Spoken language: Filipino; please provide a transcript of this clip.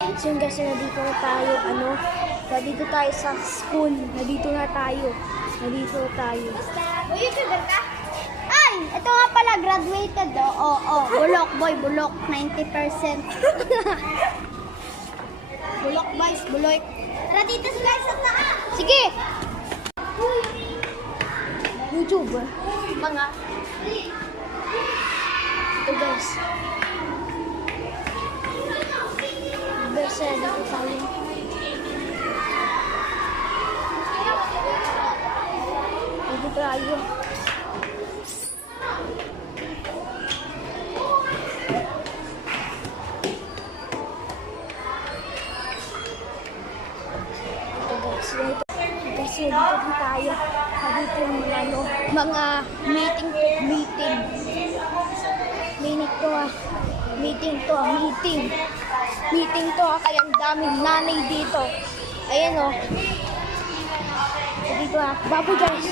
So yun guys, nandito na tayo, nandito tayo sa school, nandito na tayo. YouTuber ka? Ay, ito nga pala, graduated bulok boy, bulok, 90%. Bulok boys, bulok. Tara dito sila sa taas. Sige! YouTuber, mga. Ito guys. Versa, dito tayo. Dito tayo. Kasi dito din tayo. Dito yung mga meeting. Meeting to kaya ang daming nanay dito. Ayan o. Dito baboy guys.